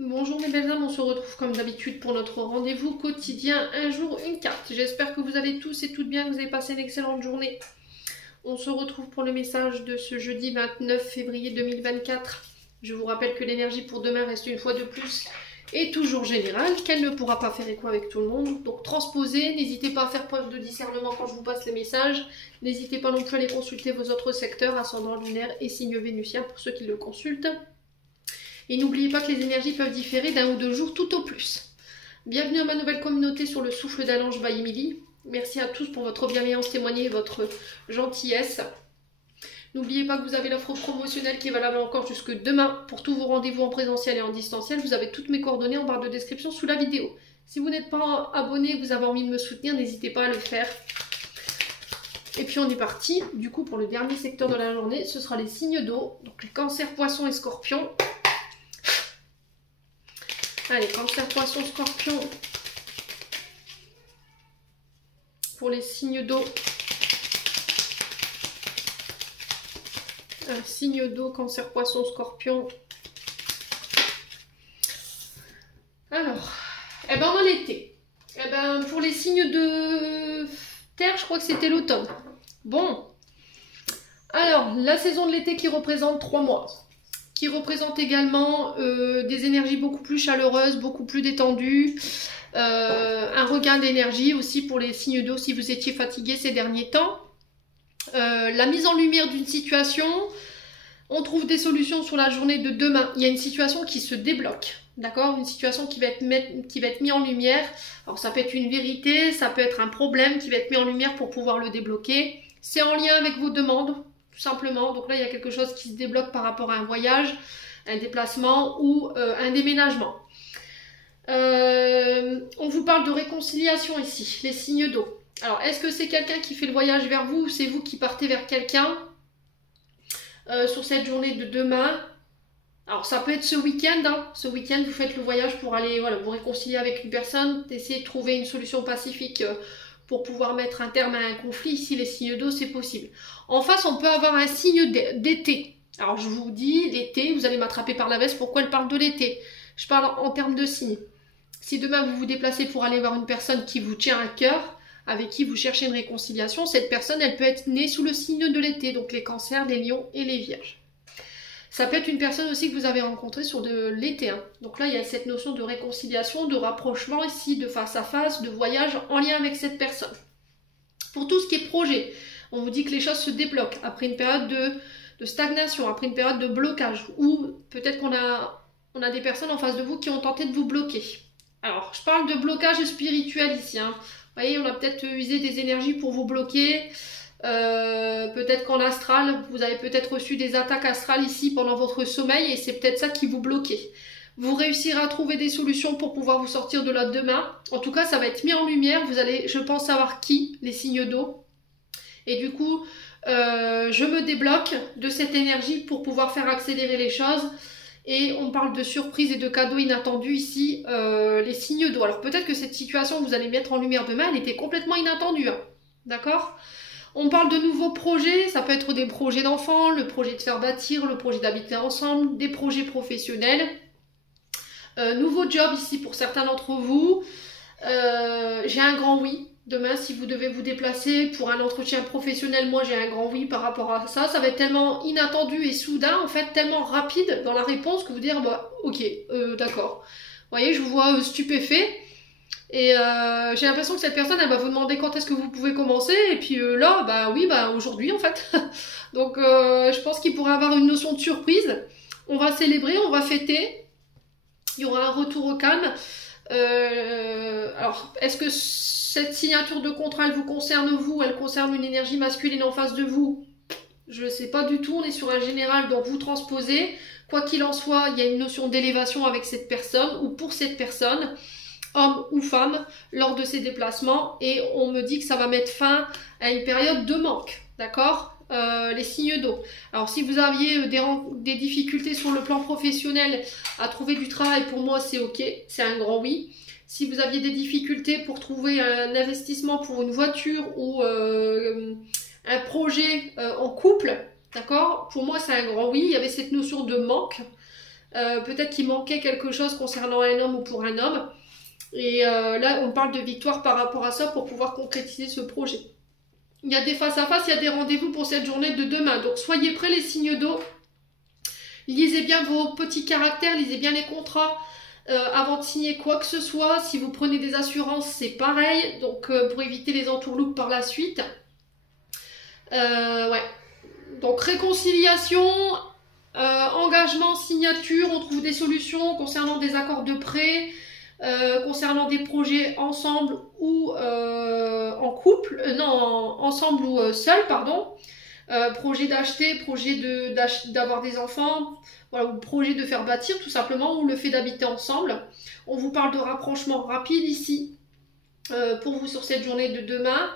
Bonjour mes belles âmes, on se retrouve comme d'habitude pour notre rendez-vous quotidien, un jour une carte. J'espère que vous allez tous et toutes bien, que vous avez passé une excellente journée. On se retrouve pour le message de ce jeudi 29 février 2024. Je vous rappelle que l'énergie pour demain reste une fois de plus et toujours générale, qu'elle ne pourra pas faire écho avec tout le monde. Donc transposez, n'hésitez pas à faire preuve de discernement quand je vous passe les messages. N'hésitez pas non plus à aller consulter vos autres secteurs, ascendant lunaire et signe vénusien pour ceux qui le consultent. Et n'oubliez pas que les énergies peuvent différer d'un ou deux jours tout au plus. Bienvenue à ma nouvelle communauté sur le souffle d'un ange by Emily. Merci à tous pour votre bienveillance témoignée et votre gentillesse. N'oubliez pas que vous avez l'offre promotionnelle qui est valable encore jusque demain pour tous vos rendez-vous en présentiel et en distanciel. Vous avez toutes mes coordonnées en barre de description sous la vidéo. Si vous n'êtes pas abonné et que vous avez envie de me soutenir, n'hésitez pas à le faire. Et puis on est parti, du coup pour le dernier secteur de la journée, ce sera les signes d'eau, donc les cancers, poissons et scorpions. Allez, cancer, poisson, scorpion. Pour les signes d'eau. Un signe d'eau, cancer, poisson, scorpion. Alors, eh ben on a l'été. Eh ben pour les signes de terre, je crois que c'était l'automne. Bon. Alors, la saison de l'été qui représente 3 mois. Qui représente également des énergies beaucoup plus chaleureuses, beaucoup plus détendues, un regain d'énergie aussi pour les signes d'eau si vous étiez fatigué ces derniers temps. La mise en lumière d'une situation, on trouve des solutions sur la journée de demain. Il y a une situation qui se débloque, d'accord? Une situation qui va être mise en lumière. Alors ça peut être une vérité, ça peut être un problème qui va être mis en lumière pour pouvoir le débloquer. C'est en lien avec vos demandes. Tout simplement, donc là il y a quelque chose qui se débloque par rapport à un voyage, un déplacement ou un déménagement. On vous parle de réconciliation ici, les signes d'eau. Alors est-ce que c'est quelqu'un qui fait le voyage vers vous ou c'est vous qui partez vers quelqu'un sur cette journée de demain? Alors ça peut être ce week-end, hein. Ce week-end vous faites le voyage pour aller vous réconcilier avec une personne, essayer de trouver une solution pacifique pour pouvoir mettre un terme à un conflit. Ici, les signes d'eau, c'est possible. En face, on peut avoir un signe d'été. Alors, je vous dis, l'été, vous allez m'attraper par la veste. Pourquoi elle parle de l'été? Je parle en termes de signes. Si demain, vous vous déplacez pour aller voir une personne qui vous tient à cœur, avec qui vous cherchez une réconciliation, cette personne, elle peut être née sous le signe de l'été, donc les cancers, les lions et les vierges. Ça peut être une personne aussi que vous avez rencontrée sur de l'été. Hein. Donc là, il y a cette notion de réconciliation, de rapprochement ici, de face à face, de voyage en lien avec cette personne. Pour tout ce qui est projet, on vous dit que les choses se débloquent après une période de stagnation, après une période de blocage, ou peut-être qu'on a des personnes en face de vous qui ont tenté de vous bloquer. Alors, je parle de blocage spirituel ici. Hein. Vous voyez, on a peut-être usé des énergies pour vous bloquer. Peut-être qu'en astral, vous avez peut-être reçu des attaques astrales ici pendant votre sommeil et c'est peut-être ça qui vous bloquait. Vous réussirez à trouver des solutions pour pouvoir vous sortir de là demain. En tout cas, ça va être mis en lumière. Vous allez, je pense, savoir qui, les signes d'eau. Et du coup, je me débloque de cette énergie pour pouvoir faire accélérer les choses. Et on parle de surprises et de cadeaux inattendus ici, les signes d'eau. Alors peut-être que cette situation que vous allez mettre en lumière demain, elle était complètement inattendue. Hein. D'accord ? On parle de nouveaux projets, ça peut être des projets d'enfants, le projet de faire bâtir, le projet d'habiter ensemble, des projets professionnels. Nouveau job ici pour certains d'entre vous. J'ai un grand oui. Demain, si vous devez vous déplacer pour un entretien professionnel, moi j'ai un grand oui par rapport à ça. Ça va être tellement inattendu et soudain, en fait, tellement rapide dans la réponse que vous dire, bah, ok, d'accord. Vous voyez, je vous vois stupéfait. Et j'ai l'impression que cette personne, elle va vous demander quand est-ce que vous pouvez commencer. Et puis là, bah oui, bah aujourd'hui en fait. Donc je pense qu'il pourrait avoir une notion de surprise. On va célébrer, on va fêter. Il y aura un retour au calme. Alors, est-ce que cette signature de contrat, elle vous concerne vous? Elle concerne une énergie masculine en face de vous? Je ne sais pas du tout. On est sur un général, donc vous transposez. Quoi qu'il en soit, il y a une notion d'élévation avec cette personne ou pour cette personne. Homme ou femme, lors de ces déplacements, et on me dit que ça va mettre fin à une période de manque, d'accord? Les signes d'eau. Alors si vous aviez des difficultés sur le plan professionnel à trouver du travail, pour moi c'est ok, c'est un grand oui. Si vous aviez des difficultés pour trouver un investissement pour une voiture ou un projet en couple, d'accord? Pour moi c'est un grand oui, il y avait cette notion de manque. Peut-être qu'il manquait quelque chose concernant un homme ou pour un homme. Et là, on parle de victoire par rapport à ça pour pouvoir concrétiser ce projet. Il y a des face-à-face, il y a des rendez-vous pour cette journée de demain. Donc soyez prêts les signes d'eau. Lisez bien vos petits caractères, lisez bien les contrats avant de signer quoi que ce soit. Si vous prenez des assurances, c'est pareil. Donc pour éviter les entourloupes par la suite. Ouais. Donc réconciliation, engagement, signature, on trouve des solutions concernant des accords de prêt, concernant des projets ensemble ou en couple, ensemble ou seul, pardon. Projet d'acheter, projet d'avoir des enfants, voilà, ou projet de faire bâtir tout simplement, ou le fait d'habiter ensemble. On vous parle de rapprochement rapide ici, pour vous sur cette journée de demain.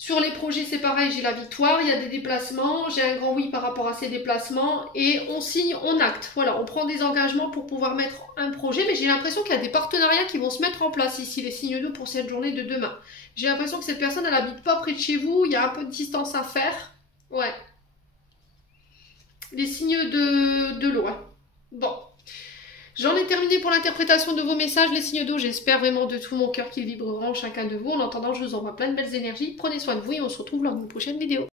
Sur les projets, c'est pareil, j'ai la victoire, il y a des déplacements, j'ai un grand oui par rapport à ces déplacements, et on signe, on acte. Voilà, on prend des engagements pour pouvoir mettre un projet, mais j'ai l'impression qu'il y a des partenariats qui vont se mettre en place ici, les signes d'eau pour cette journée de demain. J'ai l'impression que cette personne, elle habite pas près de chez vous, il y a un peu de distance à faire. Ouais. Les signes de l'eau, hein. Bon. J'en ai terminé pour l'interprétation de vos messages, les signes d'eau. J'espère vraiment de tout mon cœur qu'ils vibreront chacun de vous. En attendant, je vous envoie plein de belles énergies. Prenez soin de vous et on se retrouve lors d'une prochaine vidéo.